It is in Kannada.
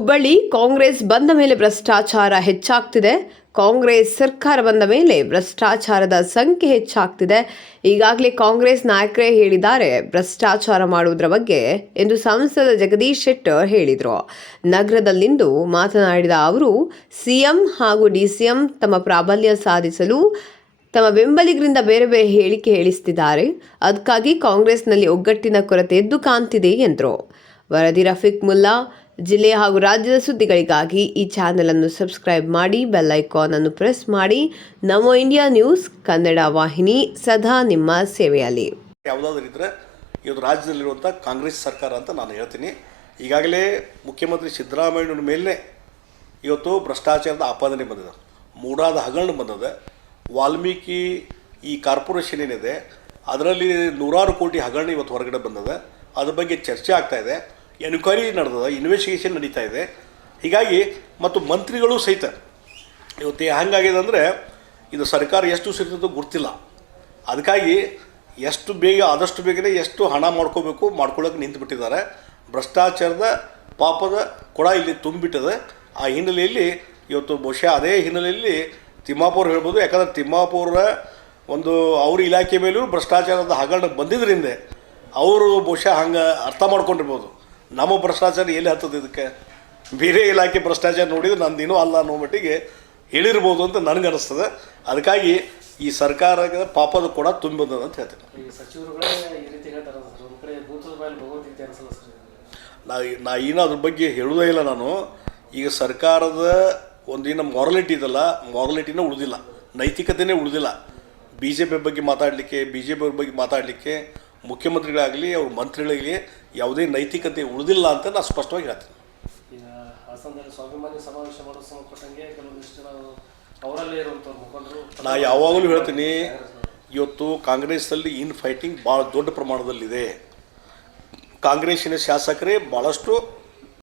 ಹುಬ್ಬಳ್ಳಿ ಕಾಂಗ್ರೆಸ್ ಬಂದ ಮೇಲೆ ಭ್ರಷ್ಟಾಚಾರ ಹೆಚ್ಚಾಗ್ತಿದೆ. ಕಾಂಗ್ರೆಸ್ ಸರ್ಕಾರ ಬಂದ ಮೇಲೆ ಭ್ರಷ್ಟಾಚಾರದ ಸಂಖ್ಯೆ ಹೆಚ್ಚಾಗ್ತಿದೆ. ಈಗಾಗಲೇ ಕಾಂಗ್ರೆಸ್ ನಾಯಕರೇ ಹೇಳಿದ್ದಾರೆ ಭ್ರಷ್ಟಾಚಾರ ಮಾಡುವುದರ ಬಗ್ಗೆ ಎಂದು ಸಂಸದ ಜಗದೀಶ್ ಶೆಟ್ಟರ್ ಹೇಳಿದರು. ನಗರದಲ್ಲಿಂದು ಮಾತನಾಡಿದ ಅವರು, ಸಿಎಂ ಹಾಗೂ ಡಿಸಿಎಂ ತಮ್ಮ ಪ್ರಾಬಲ್ಯ ಸಾಧಿಸಲು ತಮ್ಮ ಬೆಂಬಲಿಗರಿಂದ ಬೇರೆ ಬೇರೆ ಹೇಳಿಕೆ ಹೇಳಿಸ್ತಿದ್ದಾರೆ. ಅದಕ್ಕಾಗಿ ಕಾಂಗ್ರೆಸ್ನಲ್ಲಿ ಒಗ್ಗಟ್ಟಿನ ಕೊರತೆ ಎದ್ದು ಕಾಣ್ತಿದೆ ಎಂದರು. ವರದಿ ರಫೀಕ್ ಮುಲ್ಲಾ ಜಿಲ್ಲೆ ಹಾಗೂ ರಾಜ್ಯದ ಸುದ್ದಿಗಳಿಗಾಗಿ ಈ ಚಾನೆಲ್ ಅನ್ನು ಸಬ್ಸ್ಕ್ರೈಬ್ ಮಾಡಿ, ಬೆಲ್ ಐಕಾನ್ ಅನ್ನು ಪ್ರೆಸ್ ಮಾಡಿ. ನಮೋ ಇಂಡಿಯಾ ನ್ಯೂಸ್ ಕನ್ನಡ ವಾಹಿನಿ ಸದಾ ನಿಮ್ಮ ಸೇವೆಯಲ್ಲಿ. ಯಾವುದಾದ್ರೂ ಇದ್ರೆ ಇವತ್ತು ರಾಜ್ಯದಲ್ಲಿರುವಂಥ ಕಾಂಗ್ರೆಸ್ ಸರ್ಕಾರ ಅಂತ ನಾನು ಹೇಳ್ತೀನಿ. ಈಗಾಗಲೇ ಮುಖ್ಯಮಂತ್ರಿ ಸಿದ್ದರಾಮಯ್ಯನ ಮೇಲೆ ಇವತ್ತು ಭ್ರಷ್ಟಾಚಾರದ ಆಪಾದನೆ ಬಂದಿದೆ. ಮೂಡಾದ ಹಗರಣ ಬಂದಿದೆ. ವಾಲ್ಮೀಕಿ ಈ ಕಾರ್ಪೊರೇಷನ್ ಏನಿದೆ, ಅದರಲ್ಲಿ ನೂರಾರು ಕೋಟಿ ಹಗರಣ ಇವತ್ತು ಹೊರಗಡೆ ಬಂದಿದೆ. ಅದ್ರ ಬಗ್ಗೆ ಚರ್ಚೆ ಆಗ್ತಾ ಇದೆ. ಎನ್ಕ್ವೈರಿ ನಡೆದದ ಇನ್ವೆಸ್ಟಿಗೇಷನ್ ನಡೀತಾ ಇದೆ. ಹೀಗಾಗಿ ಮತ್ತು ಮಂತ್ರಿಗಳು ಸಹಿತ ಇವತ್ತು ಹೆಂಗಾಗಿದೆ ಅಂದರೆ ಇದು ಸರ್ಕಾರ ಎಷ್ಟು ಸಿಗ್ತದೋ ಗೊತ್ತಿಲ್ಲ. ಅದಕ್ಕಾಗಿ ಎಷ್ಟು ಬೇಗ ಆದಷ್ಟು ಬೇಗನೆ ಎಷ್ಟು ಹಣ ಮಾಡ್ಕೋಬೇಕು ಮಾಡ್ಕೊಳ್ಳೋಕೆ ನಿಂತುಬಿಟ್ಟಿದ್ದಾರೆ. ಭ್ರಷ್ಟಾಚಾರದ ಪಾಪದ ಕೊಡ ಇಲ್ಲಿ ತುಂಬಿಬಿಟ್ಟಿದೆ. ಆ ಹಿನ್ನೆಲೆಯಲ್ಲಿ ಇವತ್ತು ಬಹುಶಃ ಅದೇ ಹಿನ್ನೆಲೆಯಲ್ಲಿ ತಿಮ್ಮಾಪುರ ಹೇಳ್ಬೋದು. ಯಾಕಂದ್ರೆ ತಿಮ್ಮಾಪುರ ಒಂದು ಅವ್ರ ಇಲಾಖೆ ಮೇಲೂ ಭ್ರಷ್ಟಾಚಾರದ ಹಗರಣ ಬಂದಿದ್ದರಿಂದ ಅವರು ಬಹುಶಃ ಹಂಗೆ ಅರ್ಥ ಮಾಡ್ಕೊಂಡಿರ್ಬೋದು. ನಮ್ಮ ಭ್ರಷ್ಟಾಚಾರ ಎಲ್ಲಿ ಹತ್ತದ ಇದಕ್ಕೆ? ಬೇರೆ ಇಲಾಖೆ ಭ್ರಷ್ಟಾಚಾರ ನೋಡಿದ್ರೆ ನಂದೇನೂ ಅಲ್ಲ ಅನ್ನೋ ಮಟ್ಟಿಗೆ ಹೇಳಿರ್ಬೋದು ಅಂತ ನನಗೆ ಅನಿಸ್ತದೆ. ಅದಕ್ಕಾಗಿ ಈ ಸರ್ಕಾರದ ಪಾಪದ ಕೂಡ ತುಂಬಿ ಬಂದದ ಅಂತ ಹೇಳ್ತೀನಿ. ನಾ ನಾ ಏನೋ ಅದ್ರ ಬಗ್ಗೆ ಹೇಳೋದೇ ಇಲ್ಲ ನಾನು. ಈಗ ಸರ್ಕಾರದ ಒಂದಿನ ಮಾರಲಿಟಿ ಇದಲ್ಲ ಮಾರಲಿಟಿನೇ ಉಳಿದಿಲ್ಲ. ನೈತಿಕತೆನೇ ಉಳಿದಿಲ್ಲ. ಬಿ ಜೆ ಪಿ ಬಗ್ಗೆ ಮಾತಾಡಲಿಕ್ಕೆ ಬಿ ಜೆ ಪಿ ಅವ್ರ ಬಗ್ಗೆ ಮಾತಾಡಲಿಕ್ಕೆ ಮುಖ್ಯಮಂತ್ರಿಗಳಾಗಲಿ ಅವ್ರ ಮಂತ್ರಿಗಳಿಗೆ ಯಾವುದೇ ನೈತಿಕತೆ ಉಳಿದಿಲ್ಲ ಅಂತ ನಾನು ಸ್ಪಷ್ಟವಾಗಿ ಹೇಳ್ತೀನಿ. ಈಗ ಹಾಸನದಲ್ಲಿ ಸ್ವಾಭಿಮಾನಿ ಸಮಾವೇಶ ಮಾಡೋ ಸಂಬಂಧಪಟ್ಟಂಗೆ ಕೆಲವೊಂದಿಷ್ಟು ಜನ ಅವರಲ್ಲೇ ಇರುವಂಥವ್ರು ಮುಖಂಡರು ನಾ ಯಾವಾಗಲೂ ಹೇಳ್ತೀನಿ ಇವತ್ತು ಕಾಂಗ್ರೆಸ್ನಲ್ಲಿ ಇನ್ ಫೈಟಿಂಗ್ ಭಾಳ ದೊಡ್ಡ ಪ್ರಮಾಣದಲ್ಲಿದೆ. ಕಾಂಗ್ರೆಸ್ಸಿನ ಶಾಸಕರೇ ಭಾಳಷ್ಟು